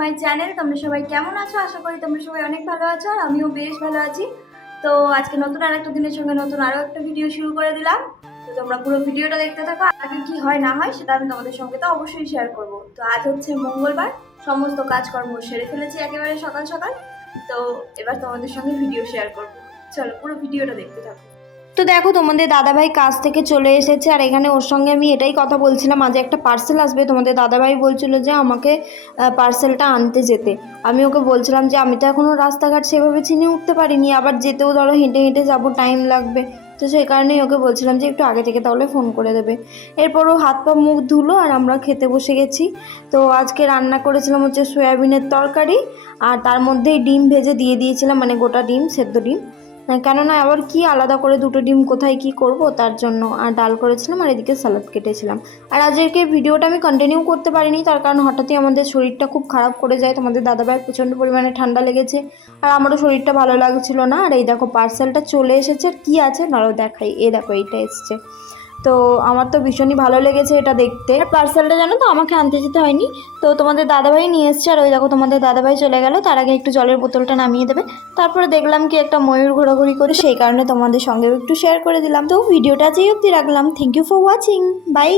মাই channel তোমরা সবাই কেমন আছো? আশা করি তোমরা সবাই অনেক ভালো আছো আর আমিও বেশ ভালো আছি। তো আজকে নতুন আর একটা দিনের সঙ্গে নতুন আরও একটা ভিডিও শুরু করে দিলাম। তো তোমরা পুরো ভিডিওটা দেখতে থাকো। আগে কি হয় না হয় সেটা আমি তোমাদের সঙ্গে তো অবশ্যই শেয়ার করব। তো আজ হচ্ছে মঙ্গলবার। সমস্ত কাজকর্ম সেরে ফেলেছি একেবারে সকাল সকাল। তো এবার তোমাদের সঙ্গে ভিডিও শেয়ার করব। চলো পুরো ভিডিওটা দেখতে থাকো। তো দেখো, তোমাদের দাদাভাই কাজ থেকে চলে এসেছে, আর এখানে ওর সঙ্গে আমি এটাই কথা বলছিলাম, আজ একটা পার্সেল আসবে। তোমাদের দাদাভাই বলছিল যে আমাকে পার্সেলটা আনতে যেতে। আমি ওকে বলছিলাম যে, আমি তো এখনও রাস্তাঘাট সেভাবে চিনে উঠতে পারিনি, আবার যেতেও ধরো, হেঁটে হেঁটে যাব টাইম লাগবে। তো সেই কারণেই ওকে বলছিলাম যে, একটু আগে থেকে তাহলে ফোন করে দেবে। এরপর ও হাত পা মুখ ধুলো, আর আমরা খেতে বসে গেছি। তো আজকে রান্না করেছিলাম হচ্ছে সয়াবিনের তরকারি, আর তার মধ্যেই ডিম ভেজে দিয়ে দিয়েছিলাম মানে গোটা ডিম, সেদ্ধ ডিম। কেননা আবার কি আলাদা করে দুটো ডিম কোথায় কি করব তার জন্য? আর ডাল করেছিলাম আর এদিকে স্যালাড কেটেছিলাম। আর আজকে ভিডিওটা আমি কন্টিনিউ করতে পারিনি, তার কারণ হঠাৎই আমাদের শরীরটা খুব খারাপ করে যায়, তোমাদের দাদাভাইয়ের প্রচণ্ড পরিমাণে ঠান্ডা লেগেছে। আর আমারও শরীরটা ভালো লাগছিল না। আর এই দেখো পার্সেলটা চলে এসেছে কি আছে? নাও দেখাই। এ দেখো, এইটা এসছে। তো আমার তো ভীষণই ভালো লেগেছে এটা দেখতে। আর পার্সেলটা জানো তো, আমাকে আনতে যেতে হয়নি। তো তোমাদের দাদাভাই নিয়ে এসছে, আর ওই দেখো তোমাদের দাদাভাই চলে গেল, তার আগে একটু জলের বোতলটা নামিয়ে দেবে। তারপরে দেখলাম কি একটা ময়ূর ঘোরাঘুরি করে সেই কারণে তোমাদের সঙ্গেও একটু শেয়ার করে দিলাম। তো ভিডিওটা যেই অবধি রাখলাম। Thank you for watching bye